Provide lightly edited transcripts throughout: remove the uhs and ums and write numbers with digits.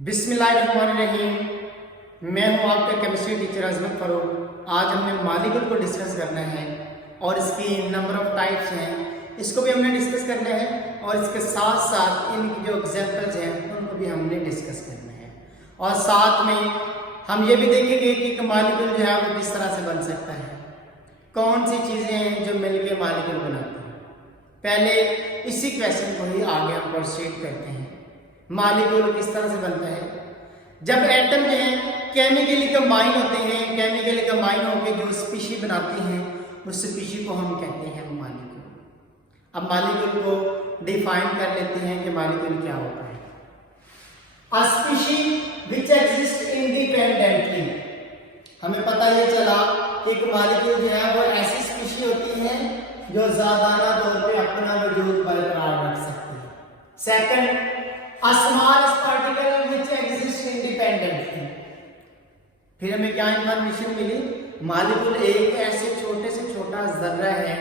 बिस्मिल्लाहिर्रहमानिर्रहीम। मैं हूं आपका केमिस्ट्री टीचर अजमत फरूक। आज हमने मॉलिक्यूल को डिस्कस करना है और इसकी नंबर ऑफ टाइप्स हैं, इसको भी हमने डिस्कस करना है और इसके साथ साथ इनकी जो एग्जांपल्स हैं उनको भी हमने डिस्कस करना है। और साथ में हम ये भी देखेंगे कि मॉलिक्यूल जो है वो किस तरह से बन सकता है, कौन सी चीज़ें हैं जो मिलकर मॉलिक्यूल बनाती हैं। पहले इसी क्वेश्चन को ही आगे हम प्रोसीड करते हैं। मॉलिक्यूल किस तरह से बनता है? जब एटम जो है केमिकली कंबाइन होते हैं, केमिकली कंबाइन होकर जो स्पीशी बनाती हैं उस स्पीशी को हम कहते हैं मॉलिक्यूल। अब मॉलिक्यूल को डिफाइन कर लेते हैं कि मॉलिक्यूल क्या होता है। अ स्पीशी व्हिच एग्जिस्ट इंडिपेंडेंटली। हमें पता ये चला कि एक मॉलिक्यूल जो है वो ऐसी स्पीशी होती है जो ज़ादाना तौर पे अपना वजूद बरकरार रख सकती है। Second, a small particle which exists independently। फिर हमें क्या इंफॉर्मेशन मिली? मॉलिक्यूल एक ऐसे छोटे से छोटा जर्रा है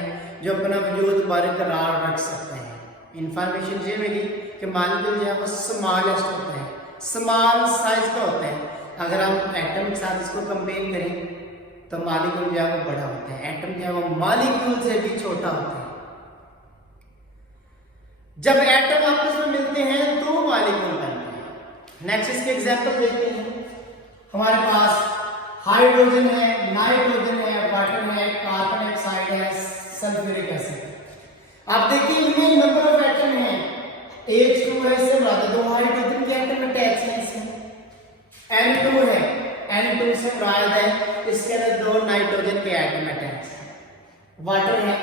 जो अपना वजूद बरकरार रख सकता है। इंफॉर्मेशन ये मिली कि मॉलिक्यूल जो है वो स्मॉलेस्ट होता है, स्मॉल साइज का होता है। अगर हम एटम के साथ इसको कंपेयर करें तो मॉलिक्यूल जो है वो बड़ा होता है, एटम जो है वो मॉलिक्यूल से भी छोटा होता है। जब एटम आपस में मिलते हैं तो मॉलिक्यूल बनते हैं। नेक्स्ट इसके एग्जांपल देखते हैं। हमारे पास हाइड्रोजन है, नाइट्रोजन है, वाटर है, कार्बन डाइऑक्साइड है, सल्फ्यूरिक एसिड। आप देखिए इनमें नंबर ऑफ एटम है, H2 है, इससे मुराद दो हाइड्रोजन के एटम अटैच हैं इसमें। N2 है, N2 से मुराद है इसके अंदर दो नाइट्रोजन के एटम अटैच हैं। वाटर है,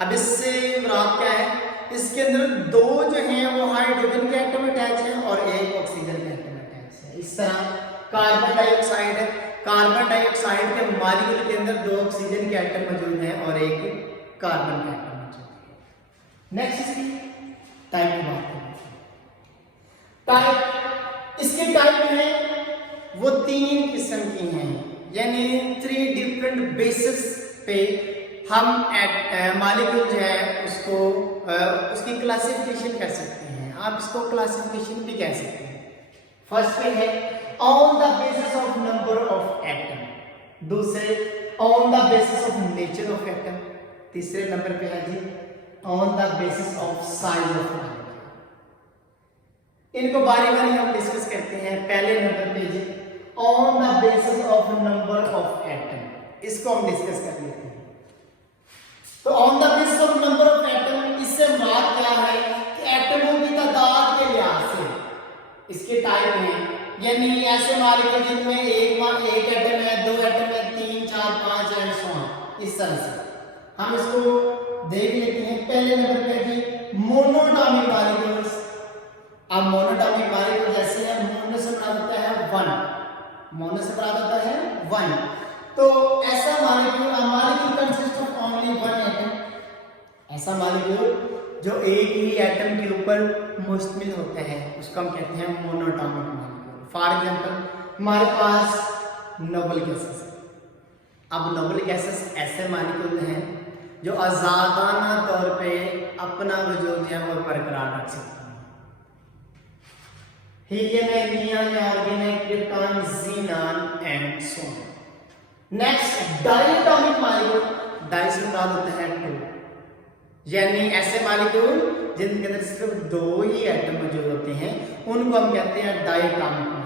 अब इससे मुराद क्या है? इसके अंदर दो जो हैं वो हाइड्रोजन के एटम अटैच हैं और एक ऑक्सीजन के एटम अटैच है। इस तरह कार्बन डाइऑक्साइड है, कार्बन डाइऑक्साइड के मॉलिक्यूल के अंदर दो ऑक्सीजन के एटम मौजूद हैं और एक कार्बन का एटम मौजूद है। नेक्स्ट इसकी टाइप की बात करते हैं। टाइप, इसके टाइप हैं वो तीन किस्म की हैं, यानी 3 डिफरेंट बेसिस पे हम मॉलिक्यूल जो है उसको उसकी क्लासिफिकेशन कर सकते हैं। आप इसको क्लासिफिकेशन भी कह सकते हैं। फर्स्ट पे है on the basis of number of atom, दूसरे on the basis of nature of atom, तीसरे नंबर पे है जी on the basis of size of molecule. इनको बारी बारी हम डिस्कस करते हैं। पहले नंबर पे जी on the basis of number of atom, इसको हम डिस्कस कर लेते हैं। तो on the basis of number of atom, इससे मुराद क्या है कि एटमों की तादाद के लिहाज से इसके टाइप हैं, यानी ऐसे मॉलिक्यूल जिनमें एक एटम है, दो एटम है, 3, 4, 5 एंड सो ऑन। इस तरह से हम इसको देख लेते हैं। पहले नंबर पे जी मोनोटॉमिक मॉलिक्यूल्स। अब मोनोटॉमिक मॉलिक्यूल जैसे हैं, मोनो से मुराद होता है 1, मोनो से मुराद होता है 1। तो ऐसा molecule consist of only 1 atom, ऐसा मॉलिक्यूल जो एक ही एटम के ऊपर मुश्तमिल होता है उसको हम कहते हैं मोनोटॉमिक मॉलिक्यूल। फॉर एग्जांपल हमारे पास नोबल गैसेस। अब नोबल गैसेस ऐसे मॉलिक्यूल हैं जो आजादाना तौर पे अपना वजूद है वो बरकरार रख सकते हैं। हीलियम है, नियॉन है, आर्गन है, krypton, xenon and so on. Next diatomic molecule, di से मुराद होता है 2, यानी ऐसे मॉलिक्यूल जिनके अंदर सिर्फ 2 ही एटम मौजूद होते हैं उनको हम कहते हैं diatomic molecule.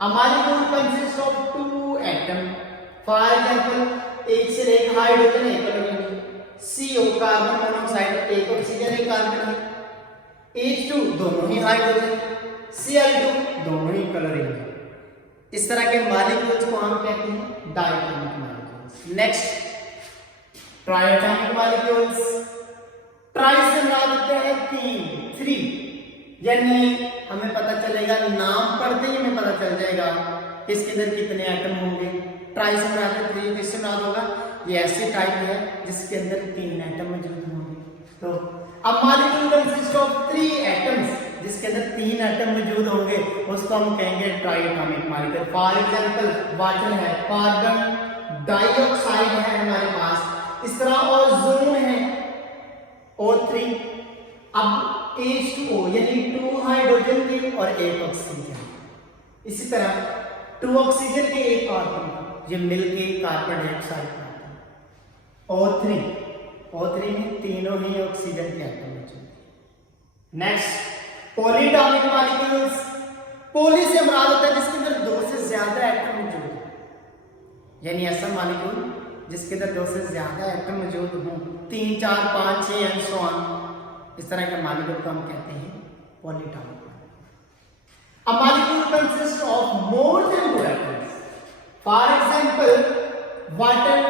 A molecule consist of 2 atom. For example एक से एक हाइड्रोजन है, CO कार्बन मोनोऑक्साइड, एक ऑक्सीजन एक कार्बन है, H2 दोनों ही हाइड्रोजन, Cl2 दोनों ही क्लोरीन है। इस तरह के मॉलिक्यूल्स को हम कहते हैं diatomic molecules. Next triatomic molecules. Try से मुराद होता है 3, यानी हमें पता चलेगा, नाम पढ़ते ही हमें पता चल जाएगा इसके अंदर कितने एटम होंगे। ट्राई से मुराद है 3, किससे मुराद होगा? ये ऐसी टाइप है जिसके अंदर 3 एटम मौजूद होंगे। तो अब मॉलिक्यूल कंसिस्ट ऑफ 3 एटम्स, जिसके अंदर 3 एटम मौजूद होंगे उसको हम कहेंगे triatomic molecule. For example water है, कार्बन डाइऑक्साइड है हमारे पास, इस तरह ओजोन है O3। अब H2O यानी 2 हाइड्रोजन के और 1 ऑक्सीजन। इसी तरह 2 ऑक्सीजन के 1 कार्बन, ये मिलके कार्बन डाइऑक्साइड बनाते हैं। O3 में तीनों ही ऑक्सीजन के एटम मौजूद हैं। Next polyatomic molecules. पॉली से मुराद होता है जिसके अंदर 2 से ज्यादा एटम मौजूद है, यानी ऐसा मॉलिक्यूल जिसके अंदर 2 से ज्यादा एटम मौजूद हों, 3, 4, 5, 6 एंड सो ऑन, इस तरह के मॉलिक्यूल को हम कहते हैं polyatomic. A molecule consists of more than 2 atoms. For example, water,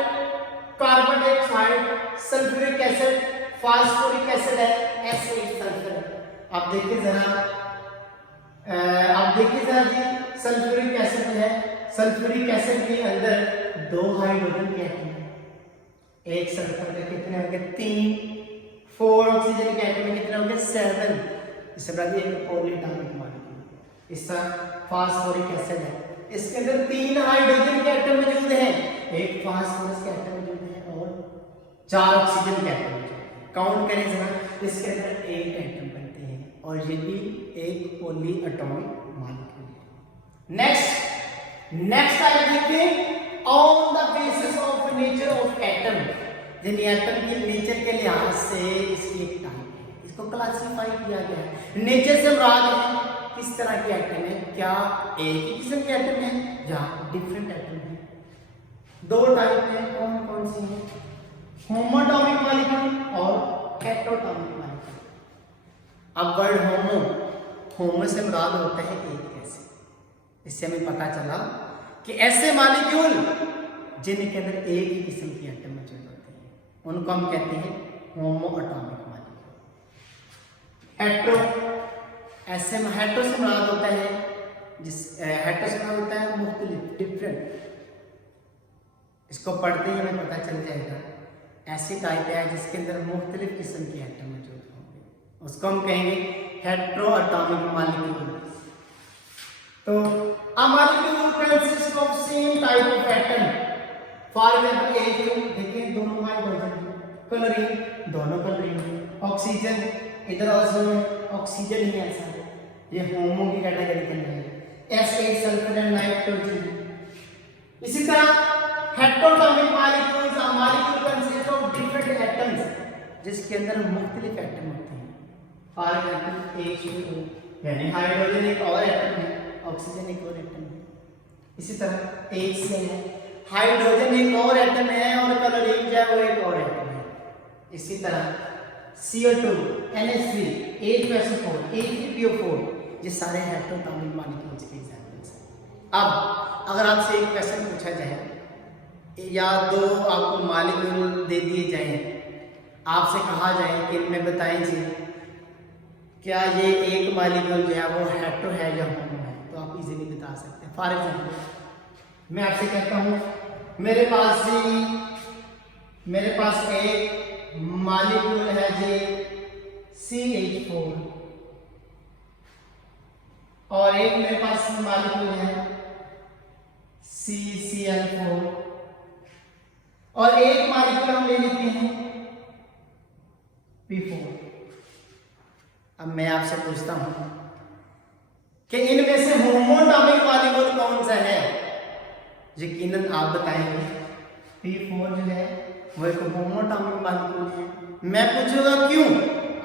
carbon dioxide, sulfuric acid, phosphoric acid है, एसिड सल्फर। आप देखिए जरा जी, सल्फ्यूरिक एसिड है, सल्फ्यूरिक एसिड के अंदर 2 हाइड्रोजन के एटम हैं, 1 सल्फर के कितने होंगे 3, 4 ऑक्सीजन के एटम में कितने होंगे 7। इससे बड़ा एक पॉलीटॉमिक मॉलिक्यूल। इस तरह फास्फोरिक एसिड है, इसके अंदर 3 हाइड्रोजन के एटम मौजूद हैं, 1 फास्फोरस के एटम मौजूद है और 4 ऑक्सीजन के एटम मौजूद हैं। काउंट करें जरा, इसके अंदर 8 एटम बनते हैं और ये भी एक पॉली एटॉमिक मॉलिक्यूल है। नेक्स्ट आइए देखिए, on the basis of nature of atom, यानी एटम की नेचर के लिहाज से इसकी एक टाइप है, इसको क्लासिफाई किया गया है। नेचर से मुराद है किस तरह के एटम है, क्या एक ही किस्म के एटम है या डिफरेंट एटम है। 2 टाइप है, कौन कौन सी है, होमोटॉमिक मॉलिक्यूल और हेटेरोटॉमिक मॉलिक्यूल। अब वर्ड होमो से मुराद होता है एक ऐसे, इससे हमें पता चला कि ऐसे मॉलिक्यूल जिनके अंदर एक ही किस्म के एटम मौजूद होते हैं उनको हम कहते हैं होमोएटॉमिक मॉलिक्यूल। हेटेरो से मुराद होता है हेटेरो से मुराद होता है मुख्तलिफ, डिफरेंट। इसको पढ़ते ही हमें पता चल जाएगा, ऐसी टाइप है जिसके अंदर मुख्तलिफ किस्म के एटम मौजूद होंगे, उसको हम कहेंगे हेटेरोएटॉमिक मॉलिक्यूल। तो a molecule consists of same type of atom. For example, देखिए दोनों हाइड्रोजन, क्लोरीन दोनों क्लोरीन, ऑक्सीजन इधर ऑक्सीजन ही ऐसा है, ये होमो की कैटेगरी के अंदर है, S8 सल्फर एंड नाइट्रोजन। इसी तरह heteroatomic molecules are molecule consist of different atoms जिसके अंदर मुख्तलिफ एटम होते हैं। फॉर एग्जांपल H2O यानी हाइड्रोजन एक और एटम है, ऑक्सीजन एक और एटम है। इसी तरह HCl है, हाइड्रोजन एक और एटम है और क्लोरीन जो है वो एक और एटम है। इसी तरह CO2, NH3, H2SO4, H3PO4, ये सारे हेटेरोटॉमिक मॉलिक्यूल्स के एग्जांपल्स हैं। अब अगर आपसे एक क्वेश्चन पूछा जाए या 2 आपको मॉलिक्यूल दे दिए जाएं, आपसे कहा जाए कि इनमें बताएं जी क्या ये एक मॉलिक्यूल जो है वो हेटेरो है या होमो है, तो आप इजीली बता सकते हैं। फॉर एग्जांपल मैं आपसे कहता हूँ मेरे पास एक मॉलिक्यूल है जी CH4 और एक मेरे पास मॉलिक्यूल है CCl4 और एक मॉलिक्यूल हम ले लेते हैं P4। अब मैं आपसे पूछता हूं कि इनमें से होमोटॉमिक मॉलिक्यूल कौन सा है, यकीनन आप बताएंगे P4 जो है वो एक होमोटॉमिक मॉलिक्यूल है। मैं पूछूंगा क्यों,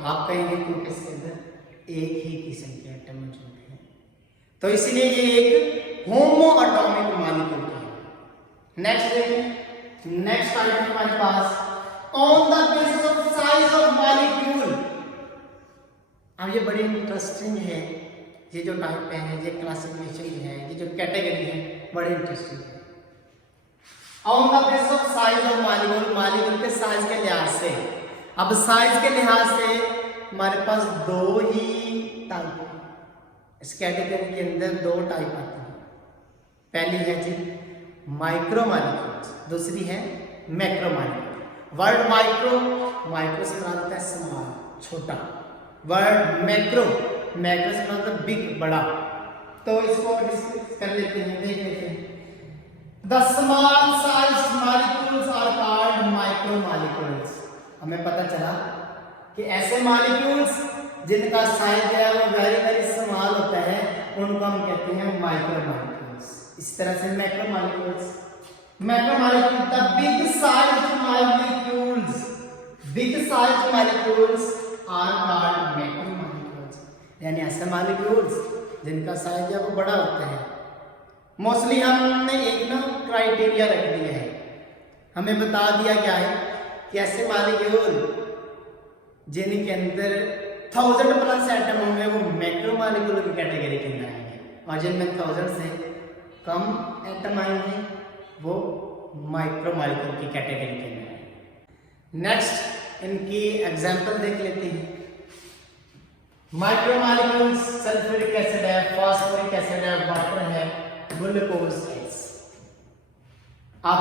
आप कहेंगे क्योंकि इसके अंदर एक ही किस्म के एटम मौजूद हैं, तो इसलिए ये एक होमोएटॉमिक मॉलिक्यूल है। नेक्स्ट देखिए, नेक्स्ट आइटम हमारे pass on the basis of size of molecule. अब ये बड़ी इंटरेस्टिंग है, ये जो टाइप है, ये क्लासिफिकेशन है, ये जो कैटेगरी है बड़ी इंटरेस्टिंग है। On the basis of size of molecule के साइज के लिहाज से, अब साइज के लिहाज से हमारे पास 2 ही टाइप है, इस कैटेगरी के अंदर 2 टाइप आती है। पहली है जी माइक्रो मॉलिक्यूल्स, दूसरी है मैक्रो मॉलिक्यूल। वर्ड माइक्रो से मुराद होता है स्मॉल, छोटा। वर्ड मैक्रो से मतलब बिग, बड़ा। तो इसको डिस्कस कर लेते हैं, देख लेते हैं। The small size molecules are called micro molecules. हमें पता चला कि ऐसे मॉलिक्यूल्स जिनका साइज है वो वेरी वेरी स्मॉल होता है, उनको हम कहते हैं माइक्रोमॉलिक्यूल्स। इस तरह से macromolecules, macromolecule the big size molecules, big size molecules are called macromolecules, यानी ऐसे मॉलिक्यूल्स जिनका साइज है वो बड़ा होता है। मोस्टली हमने एक ना क्राइटेरिया रख दिया है, हमें बता दिया गया है कि ऐसे मॉलिक्यूल जिनके अंदर 1000 प्लस एटम होंगे वो मैक्रोमॉलिक्यूल की कैटेगरी के अंदर आएंगे, और जिनमें 1000 से कम एटम आएंगे वो माइक्रोमॉलिक्यूल की कैटेगरी के अंदर आएंगे। नेक्स्ट इनकी एग्जांपल देख लेते हैं। माइक्रोमॉलिक्यूल्स सल्फ्यूरिक एसिड है, फास्फोरिक एसिड है, वाटर है, ग्लूकोज है। अब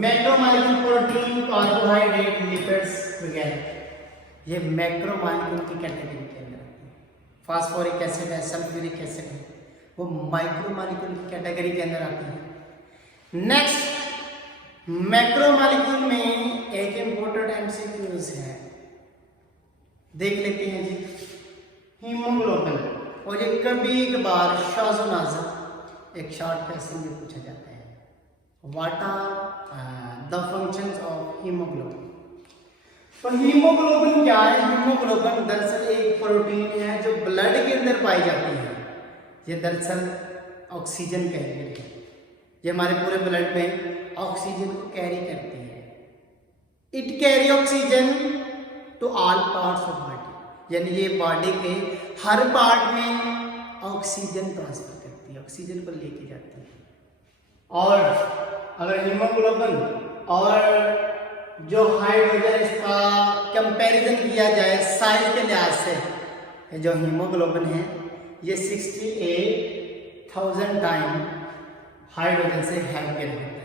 मैक्रोमॉलिक्यूल प्रोटीन, कार्बोहाइड्रेट, लिपिड्स वगैरह ये मैक्रोमॉलिक्यूल की कैटेगरी के अंदर आते हैं। फास्फोरिक एसिड है, सल्फ्यूरिक एसिड है, वो माइक्रोमॉलिक्यूल की कैटेगरी के अंदर आते हैं। नेक्स्ट मैक्रोमॉलिक्यूल में एक इंपॉर्टेंट एमसीक्यूज है, देख लेते हैं जी। हीमोग्लोबिन, और ये कभी कभार शाज़ो-नाज़र एक शॉर्ट क्वेश्चन में पूछा जाता है, what are the functions of haemoglobin. तो हीमोग्लोबिन क्या है? हीमोग्लोबिन दरअसल एक प्रोटीन है जो ब्लड के अंदर पाई जाती है। ये दरअसल ऑक्सीजन कैरियर है, ये हमारे पूरे ब्लड में ऑक्सीजन को कैरी करती है। It carry oxygen to all parts of body, यानी ये बॉडी के हर पार्ट में ऑक्सीजन ट्रांसफर करती है, ऑक्सीजन को लेके जाती है। और अगर हीमोग्लोबिन और जो हाइड्रोजन इसका कंपैरिजन किया जाए साइज के लिहाज से, जो हीमोग्लोबिन है ये 68,000 टाइम हाइड्रोजन से हेल्प होता है।